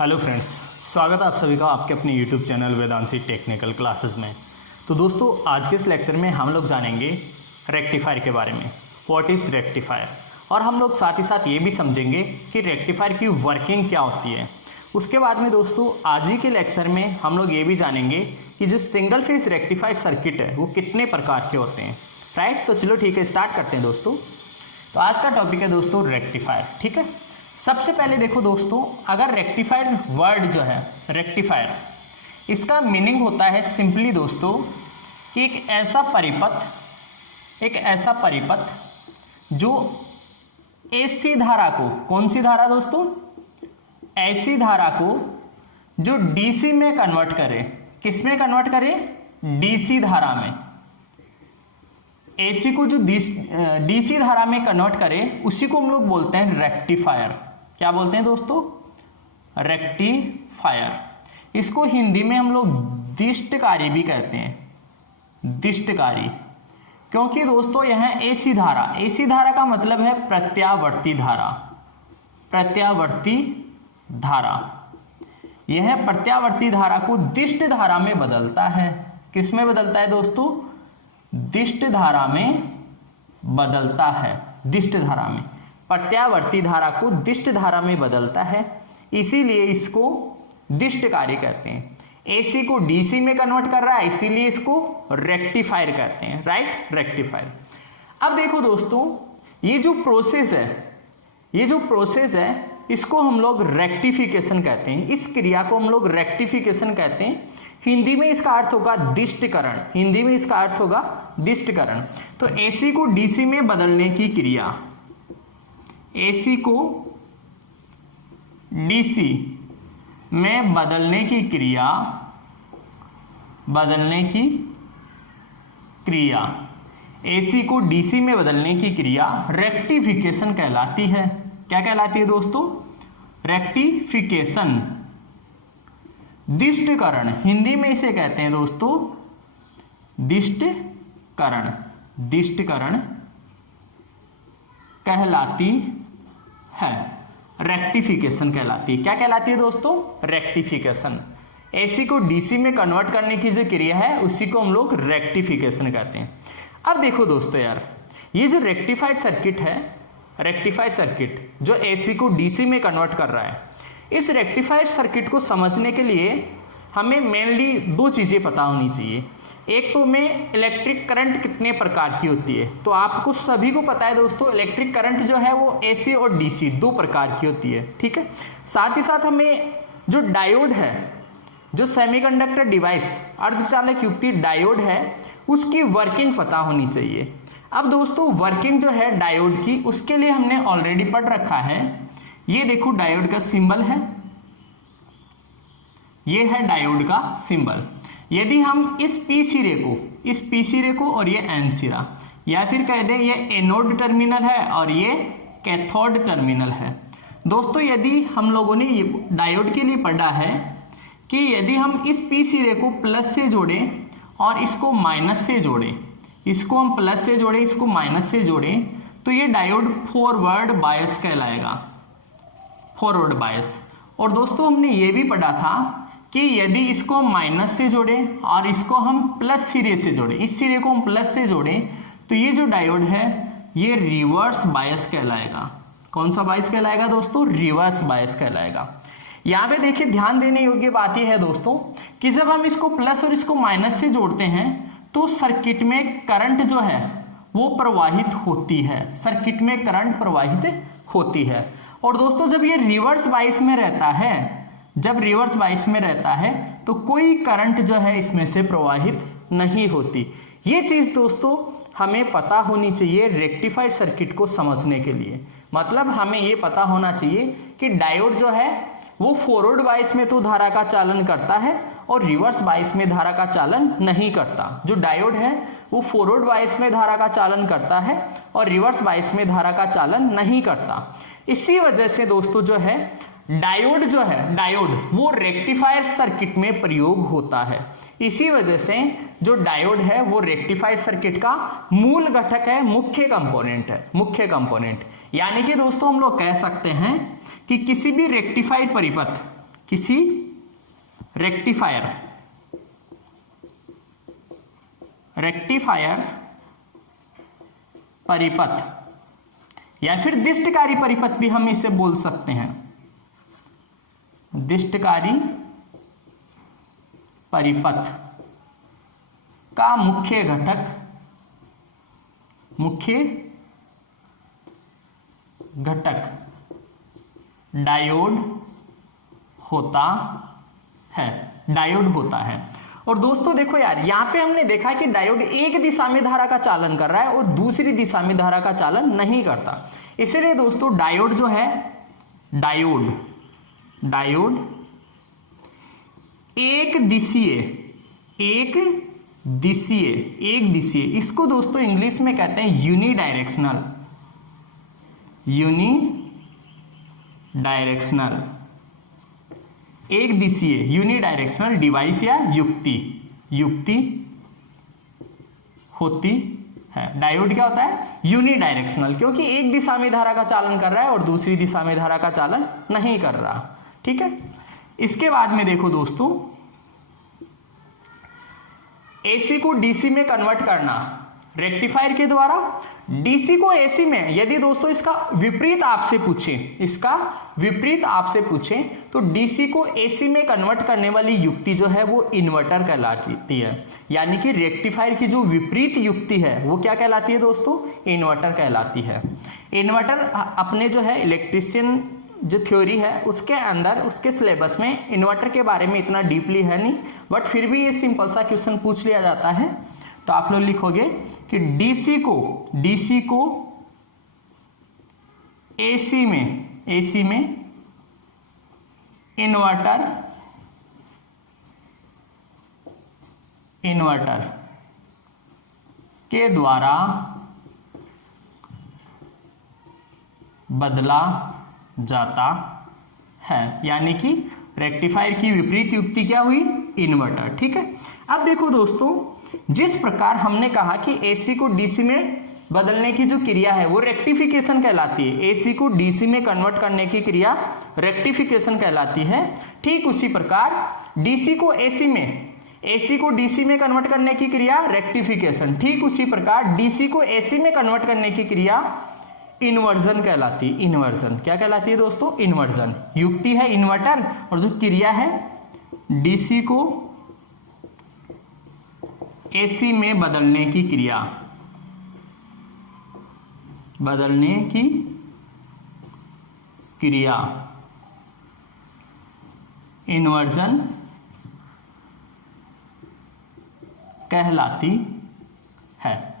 Hello friends, स्वागत है आप सभी का आपके अपने YouTube channel Vedanshi technical classes में। तो दोस्तों, आज के इस लेक्चर में हम लोग जानेंगे रेक्टिफायर के बारे में, व्हाट इज़ रेक्टिफायर, और हम लोग साथ ही साथ ये भी समझेंगे कि रेक्टिफायर की वर्किंग क्या होती है। उसके बाद में दोस्तों, आज ही के लेक्चर में हम लोग ये भी जानेंगे कि जो सिंगल फेज रेक्टिफायर सर्किट है वो कितने प्रकार के होते हैं। राइट, तो चलो ठीक है, स्टार्ट करते हैं दोस्तों। तो आज का टॉपिक है दोस्तों रेक्टिफायर। ठीक है, सबसे पहले देखो दोस्तों, अगर रेक्टिफायर वर्ड जो है रेक्टिफायर, इसका मीनिंग होता है सिंपली दोस्तों कि एक ऐसा परिपथ जो एसी धारा को, कौन सी धारा दोस्तों, ऐसी धारा को जो डीसी में कन्वर्ट करे। किस में कन्वर्ट करे? डीसी धारा में। एसी को जो डीसी धारा में कन्वर्ट करे उसी को हम लोग बोलते हैं रेक्टिफायर। क्या बोलते हैं दोस्तों? रेक्टिफायर। इसको हिंदी में हम लोग दिष्टकारी भी कहते हैं, दिष्टकारी, क्योंकि दोस्तों यह एसी धारा का मतलब है प्रत्यावर्ती धारा। प्रत्यावर्ती धारा, यह प्रत्यावर्ती धारा को दिष्ट धारा में बदलता है। किस में बदलता है दोस्तों? दिष्ट धारा में बदलता है। दिष्ट धारा में, प्रत्यावर्ती धारा को दिष्ट धारा में बदलता है, इसीलिए इसको दिष्टकारी कहते हैं। एसी को डीसी में कन्वर्ट कर रहा है, इसीलिए इसको रेक्टिफायर कहते हैं। Right, rectifier. अब देखो दोस्तों, ये जो प्रोसेस है इसको हम लोग रेक्टिफिकेशन कहते हैं। इस क्रिया को हम लोग रेक्टिफिकेशन कहते हैं। हिंदी में इसका अर्थ होगा दिष्टकरण। हिंदी में इसका अर्थ होगा दिष्टकरण। तो एसी को डीसी में बदलने की क्रिया, एसी को डीसी में बदलने की क्रिया, एसी को डीसी में बदलने की क्रिया रेक्टिफिकेशन कहलाती है। क्या कहलाती है दोस्तों? रेक्टिफिकेशन। दिष्टकरण, हिंदी में इसे कहते हैं दोस्तों दिष्टकरण। दिष्टकरण कहलाती है, रेक्टिफिकेशन कहलाती है। क्या कहलाती है दोस्तों? रेक्टिफिकेशन। एसी को डीसी में कन्वर्ट करने की जो क्रिया है उसी को हम लोग रेक्टिफिकेशन कहते हैं। अब देखो दोस्तों यार, ये जो रेक्टिफाइड सर्किट है, रेक्टिफाइड सर्किट जो एसी को डीसी में कन्वर्ट कर रहा है, इस रेक्टिफाइड सर्किट को समझने के लिए हमें मेनली दो चीजें पता होनी चाहिए। एक तो में इलेक्ट्रिक करंट कितने प्रकार की होती है। तो आपको सभी को पता है दोस्तों, इलेक्ट्रिक करंट जो है वो एसी और डीसी दो प्रकार की होती है। ठीक है, साथ ही साथ हमें जो डायोड है, जो सेमीकंडक्टर डिवाइस, अर्धचालक युक्ति डायोड है, उसकी वर्किंग पता होनी चाहिए। अब दोस्तों, वर्किंग जो है डायोड की, उसके लिए हमने ऑलरेडी पढ़ रखा है। ये देखो डायोड का सिंबल है, ये है डायोड का सिंबल। यदि हम इस पी सिरे को और ये एन सिरा, या फिर कह दें ये एनोड टर्मिनल है और ये कैथोड टर्मिनल है। दोस्तों, यदि हम लोगों ने ये डायोड के लिए पढ़ा है कि यदि हम इस पी सिरे को प्लस से जोड़ें और इसको माइनस से जोड़ें, इसको हम प्लस से जोड़ें, इसको माइनस से जोड़ें, तो ये डायोड फॉरवर्ड बायस कहलाएगा, फॉरवर्ड बायस। और दोस्तों, हमने ये भी पढ़ा था कि यदि इसको हम माइनस से जोड़ें और इसको हम प्लस सिरे से जोड़ें, इस सिरे को हम प्लस से जोड़ें, तो ये जो डायोड है ये रिवर्स बायस कहलाएगा। कौन सा बायस कहलाएगा दोस्तों? रिवर्स बायस कहलाएगा। यहाँ पे देखिए, ध्यान देने योग्य बात यह है दोस्तों कि जब हम इसको प्लस और इसको माइनस से जोड़ते हैं तो सर्किट में करंट जो है वो प्रवाहित होती है। सर्किट में करंट प्रवाहित होती है। और दोस्तों, जब ये रिवर्स बायस में रहता है, जब रिवर्स बायस में रहता है तो कोई करंट जो है इसमें से प्रवाहित नहीं होती। ये चीज दोस्तों हमें पता होनी चाहिए रेक्टिफाइड सर्किट को समझने के लिए। मतलब हमें ये पता होना चाहिए कि डायोड जो है वो फॉरवर्ड बायस में तो धारा का चालन करता है और रिवर्स बायस में धारा का चालन नहीं करता। जो डायोड है वो फॉरवर्ड बायस में धारा का चालन करता है और रिवर्स बायस में धारा का चालन नहीं करता। इसी वजह से दोस्तों जो है डायोड वो रेक्टिफायर सर्किट में प्रयोग होता है। इसी वजह से जो डायोड है वो रेक्टिफायर सर्किट का मूल घटक है, मुख्य कंपोनेंट है, मुख्य कंपोनेंट। यानी कि दोस्तों हम लोग कह सकते हैं कि किसी भी रेक्टिफाइड परिपथ किसी रेक्टिफायर परिपथ या फिर दिष्टकारी परिपथ भी हम इसे बोल सकते हैं। दिष्टकारी परिपथ का मुख्य घटक डायोड होता है। और दोस्तों देखो यार, यहां पे हमने देखा कि डायोड एक दिशा में धारा का चालन कर रहा है और दूसरी दिशा में धारा का चालन नहीं करता। इसलिए दोस्तों डायोड जो है, डायोड एक दिशीय, इसको दोस्तों इंग्लिश में कहते हैं यूनिडायरेक्शनल एक दिशीय यूनिडायरेक्शनल डिवाइस या युक्ति होती है। डायोड क्या होता है? यूनिडायरेक्शनल, क्योंकि एक दिशा में धारा का चालन कर रहा है और दूसरी दिशा में धारा का चालन नहीं कर रहा। ठीक है, इसके बाद में देखो दोस्तों, एसी को डीसी में कन्वर्ट करना रेक्टिफायर के द्वारा। डीसी को एसी में यदि दोस्तों इसका विपरीत आपसे पूछे तो डीसी को एसी में कन्वर्ट करने वाली युक्ति जो है वो इन्वर्टर कहलाती है। यानी कि रेक्टिफायर की जो विपरीत युक्ति है वो क्या कहलाती है दोस्तों? इन्वर्टर कहलाती है। इन्वर्टर अपने जो है इलेक्ट्रिशियन जो थ्योरी है उसके अंदर, उसके सिलेबस में इन्वर्टर के बारे में इतना डीपली है नहीं, बट फिर भी ये सिंपल सा क्वेश्चन पूछ लिया जाता है। तो आप लोग लिखोगे कि डीसी को एसी में इन्वर्टर के द्वारा बदला जाता है। यानी कि रेक्टिफायर की विपरीत युक्ति क्या हुई? इन्वर्टर। ठीक है, अब देखो दोस्तों, जिस प्रकार हमने कहा कि एसी को डीसी में बदलने की जो क्रिया है वो रेक्टिफिकेशन कहलाती है, एसी को डीसी में कन्वर्ट करने की क्रिया रेक्टिफिकेशन कहलाती है। ठीक उसी प्रकार डीसी को डीसी में कन्वर्ट करने की क्रिया रेक्टिफिकेशन, ठीक उसी प्रकार डीसी को एसी में कन्वर्ट करने की क्रिया इन्वर्जन कहलाती है। इन्वर्जन क्या कहलाती है दोस्तों? इन्वर्जन। युक्ति है इन्वर्टर और जो क्रिया है डीसी को एसी में बदलने की क्रिया इन्वर्जन कहलाती है।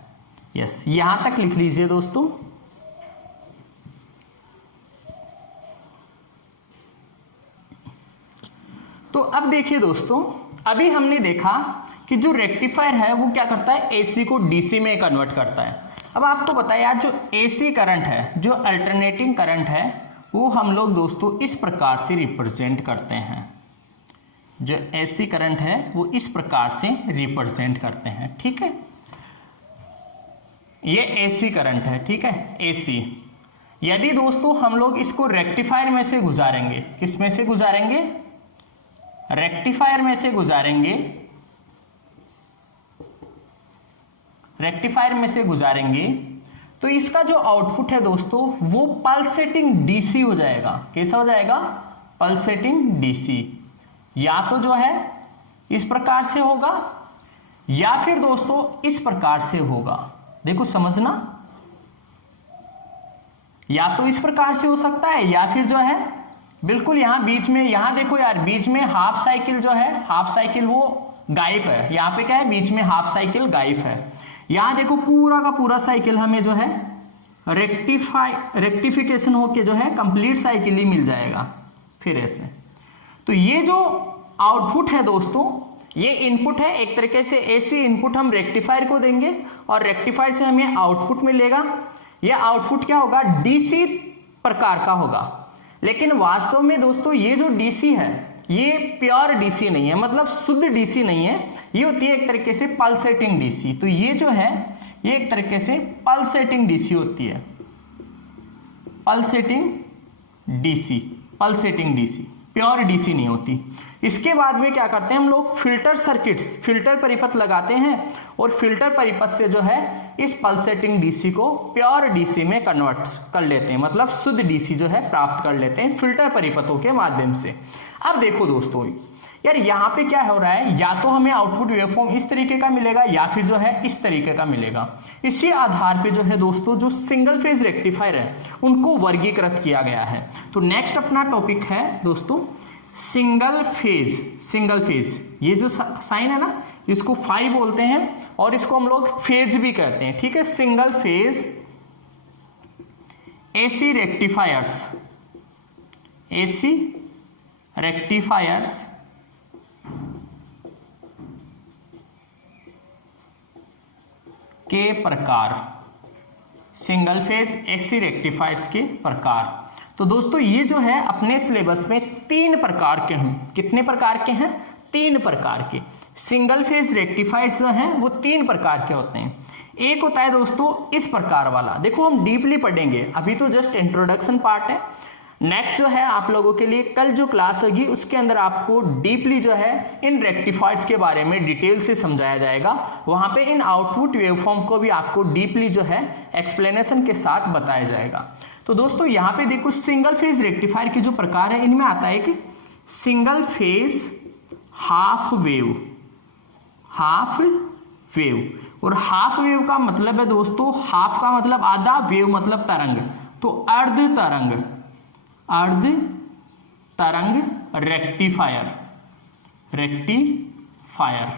यस, यहां तक लिख लीजिए दोस्तों। तो अब देखिए दोस्तों, अभी हमने देखा कि जो रेक्टिफायर है वो क्या करता है? एसी को डीसी में कन्वर्ट करता है। अब आपको पता है यार, जो एसी करंट है, जो अल्टरनेटिंग करंट है, वो हम लोग दोस्तों इस प्रकार से रिप्रेजेंट करते हैं। जो एसी करंट है वो इस प्रकार से रिप्रेजेंट करते हैं। ठीक है, ये एसी करंट है। ठीक है, एसी। यदि दोस्तों हम लोग इसको रेक्टिफायर में से गुजारेंगे, किस में से गुजारेंगे? रेक्टिफायर में से गुजारेंगे। रेक्टिफायर में से गुजारेंगे तो इसका जो आउटपुट है दोस्तों वो पल्सेटिंग डीसी हो जाएगा। कैसा हो जाएगा? Pulsating DC. या तो जो है इस प्रकार से होगा या फिर दोस्तों इस प्रकार से होगा। देखो समझना, या तो इस प्रकार से हो सकता है या फिर जो है बिल्कुल यहां बीच में, यहां देखो यार, बीच में हाफ साइकिल जो है, हाफ साइकिल वो गायब है। यहां पे क्या है? बीच में हाफ साइकिल गायब है। यहां देखो पूरा का पूरा साइकिल हमें जो है रेक्टिफिकेशन होके जो है कंप्लीट साइकिल ही मिल जाएगा। फिर ऐसे, तो ये जो आउटपुट है दोस्तों, ये इनपुट है। एक तरीके से एसी इनपुट हम रेक्टिफायर को देंगे और रेक्टिफायर से हमें आउटपुट मिलेगा। यह आउटपुट क्या होगा? डीसी प्रकार का होगा। लेकिन वास्तव में दोस्तों ये जो डीसी है ये प्योर डीसी नहीं है, मतलब शुद्ध डीसी नहीं है। ये होती है एक तरीके से पल्सेटिंग डीसी। तो ये जो है ये एक तरीके से पल्सेटिंग डीसी होती है। पल्सेटिंग डीसी प्योर डीसी नहीं होती। इसके बाद में क्या करते हैं हम लोग, फिल्टर सर्किट्स, फिल्टर परिपथ लगाते हैं और फिल्टर परिपथ से जो है इस पल्सेटिंग डीसी को प्योर डीसी में कन्वर्ट कर लेते हैं, मतलब शुद्ध डीसी जो है प्राप्त कर लेते हैं फिल्टर परिपथों के माध्यम से। अब देखो दोस्तों यार यहाँ पे क्या हो रहा है, या तो हमें आउटपुट वेवफॉर्म इस तरीके का मिलेगा या फिर जो है इस तरीके का मिलेगा। इसी आधार पे जो है दोस्तों जो सिंगल फेज रेक्टिफायर है उनको वर्गीकृत किया गया है। तो नेक्स्ट अपना टॉपिक है दोस्तों सिंगल फेज। सिंगल फेज, ये जो साइन है ना इसको फाई बोलते हैं और इसको हम लोग फेज भी कहते हैं, ठीक है। Single phase AC rectifiers, AC rectifiers के प्रकार, सिंगल फेज एसी रेक्टिफायर्स के प्रकार। तो दोस्तों ये जो है अपने सिलेबस में 3 प्रकार के हैं। कितने प्रकार के हैं? 3 प्रकार के सिंगल फेज रेक्टिफायर्स जो हैं वो 3 प्रकार के होते हैं। एक होता है दोस्तों इस प्रकार वाला, देखो हम डीपली पढ़ेंगे, अभी तो जस्ट इंट्रोडक्शन पार्ट है। नेक्स्ट जो है आप लोगों के लिए कल जो क्लास होगी उसके अंदर आपको डीपली जो है इन रेक्टिफायर्स के बारे में डिटेल से समझाया जाएगा। वहां पे इन आउटपुट वेवफॉर्म को भी आपको डीपली जो है एक्सप्लेनेशन के साथ बताया जाएगा। तो दोस्तों यहाँ पे देखो सिंगल फेज रेक्टिफायर के जो प्रकार है इनमें आता है कि single phase half wave, half wave. और हाफ वेव का मतलब है दोस्तों, हाफ का मतलब आधा, वेव मतलब तरंग, तो अर्ध तरंग, अर्ध तरंग रेक्टिफायर, रेक्टिफायर।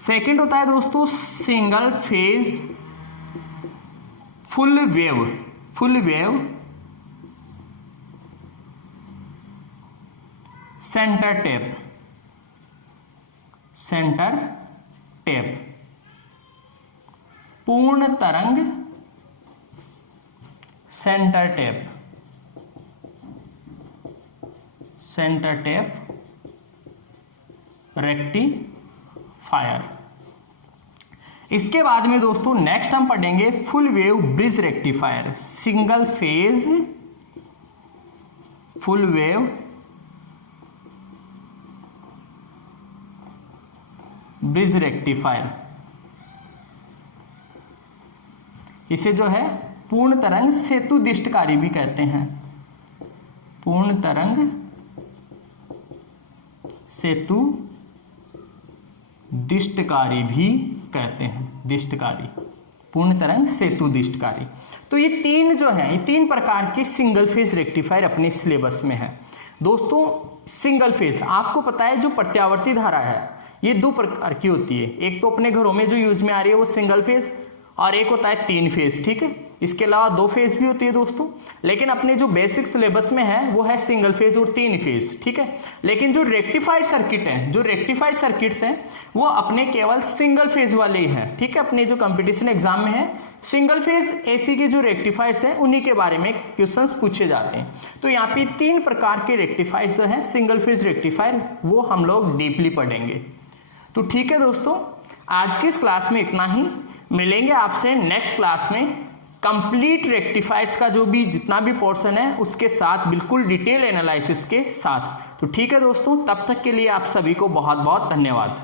सेकंड होता है दोस्तों single phase full wave, full wave centre tap, centre tap. पूर्ण तरंग centre tap, centre tap rectifier. इसके बाद में दोस्तों नेक्स्ट हम पढ़ेंगे full wave bridge rectifier, single phase full wave bridge rectifier. इसे जो है पूर्ण तरंग सेतु दिष्टकारी भी कहते हैं, पूर्ण तरंग सेतु दिष्टकारी भी कहते हैं, दिष्टकारी, पूर्ण तरंग सेतु दिष्टकारी। तो ये 3 जो है, ये 3 प्रकार के सिंगल फेज रेक्टिफायर अपने सिलेबस में है। दोस्तों सिंगल फेज आपको पता है जो प्रत्यावर्ती धारा है ये 2 प्रकार की होती है। एक तो अपने घरों में जो यूज में आ रही है वो सिंगल फेज, और एक होता है 3 फेज, ठीक है। इसके अलावा 2 फेज भी होती है दोस्तों, लेकिन अपने जो बेसिक सिलेबस में है वो है सिंगल फेज और 3 फेज, ठीक है। लेकिन जो रेक्टिफाइड सर्किट है, जो रेक्टिफाइड सर्किट्स हैं वो अपने केवल सिंगल फेज वाले ही हैं, ठीक है। अपने जो कंपटीशन एग्जाम में है सिंगल फेज एसी के जो रेक्टिफायर्स हैं उन्हीं के बारे में क्वेश्चंस पूछे जाते हैं। तो यहाँ पे 3 प्रकार के रेक्टिफायर्स जो है सिंगल फेज रेक्टिफायर वो हम लोग डीपली पढ़ेंगे। तो ठीक है दोस्तों, आज की इस क्लास में इतना ही। मिलेंगे आपसे नेक्स्ट क्लास में कंप्लीट रेक्टिफायर्स का जो भी जितना भी पोर्शन है उसके साथ, बिल्कुल डिटेल एनालिसिस के साथ। तो ठीक है दोस्तों, तब तक के लिए आप सभी को बहुत बहुत धन्यवाद।